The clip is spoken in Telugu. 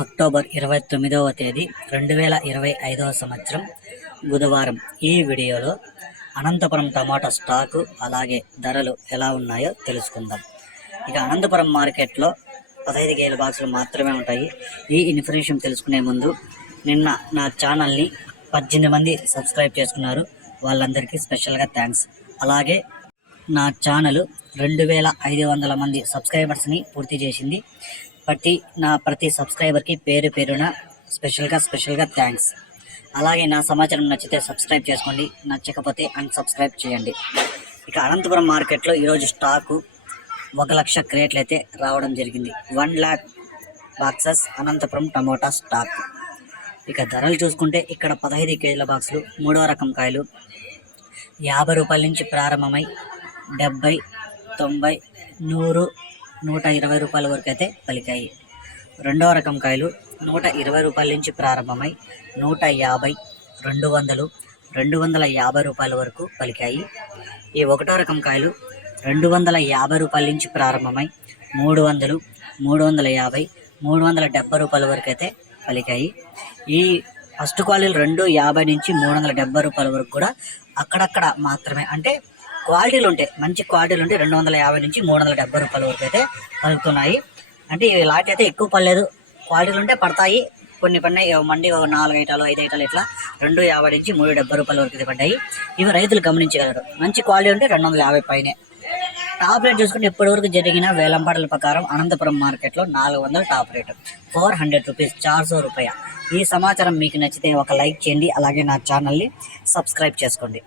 అక్టోబర్ 29వ తేదీ 2025వ సంవత్సరం బుధవారం. ఈ వీడియోలో అనంతపురం టమాటా స్టాకు అలాగే ధరలు ఎలా ఉన్నాయో తెలుసుకుందాం. ఇక అనంతపురం మార్కెట్లో 15 కేజీల బాక్సులు మాత్రమే ఉంటాయి. ఈ ఇన్ఫర్మేషన్ తెలుసుకునే ముందు నిన్న నా ఛానల్ని 18 మంది సబ్స్క్రైబ్ చేసుకున్నారు, వాళ్ళందరికీ స్పెషల్గా థ్యాంక్స్. అలాగే నా ఛానల్ 2500 మంది సబ్స్క్రైబర్స్ని పూర్తి చేసింది. ప్రతి సబ్స్క్రైబర్కి పేరు పేరున స్పెషల్గా థ్యాంక్స్. అలాగే నా సమాచారం నచ్చితే సబ్స్క్రైబ్ చేసుకోండి, నచ్చకపోతే అన్సబ్స్క్రైబ్ చేయండి. ఇక అనంతపురం మార్కెట్లో ఈరోజు స్టాకు 1,00,000 క్రేట్లు అయితే రావడం జరిగింది. 1,00,000 బాక్సెస్ అనంతపురం టమోటా స్టాక్. ఇక ధరలు చూసుకుంటే ఇక్కడ 15 కేజీల బాక్సులు, 3వ రకం కాయలు 50 రూపాయల నుంచి ప్రారంభమై 70, 90, 100, 120 రూపాయల వరకు అయితే పలికాయి. 2వ రకం కాయలు 120 రూపాయల నుంచి ప్రారంభమై 150, 200, 250 రూపాయల వరకు పలికాయి. ఈ 1వ రకం కాయలు 250 రూపాయల నుంచి ప్రారంభమై 300, 350, 370 రూపాయల వరకు అయితే పలికాయి. ఈ ఫస్ట్ క్వాలిటీలు 250 నుంచి 370 రూపాయల వరకు కూడా అక్కడక్కడ మాత్రమే, అంటే క్వాలిటీలు ఉంటాయి, మంచి క్వాలిటీలు ఉంటే 250 నుంచి 370 రూపాయల వరకు అయితే పలుకుతున్నాయి. అంటే ఈ లాట్ అయితే ఎక్కువ పడలేదు, క్వాలిటీలు ఉంటే పడతాయి. కొన్ని పడినాయి, మండి 4 ఐటాలు 5 ఐటాలు ఇట్లా 250 నుంచి 370 రూపాయల వరకు అయితే పడ్డాయి. ఇవి రైతులు గమనించగలరు. మంచి క్వాలిటీ ఉంటే 250 పైనే. టాప్ రేట్ చూసుకుంటే ఇప్పటివరకు జరిగిన వేలంపాటల ప్రకారం అనంతపురం మార్కెట్లో 400 టాప్ రేటు, 400 రూపీస్, 400 రూపాయ. ఈ సమాచారం మీకు నచ్చితే ఒక లైక్ చేయండి, అలాగే నా ఛానల్ని సబ్స్క్రైబ్ చేసుకోండి.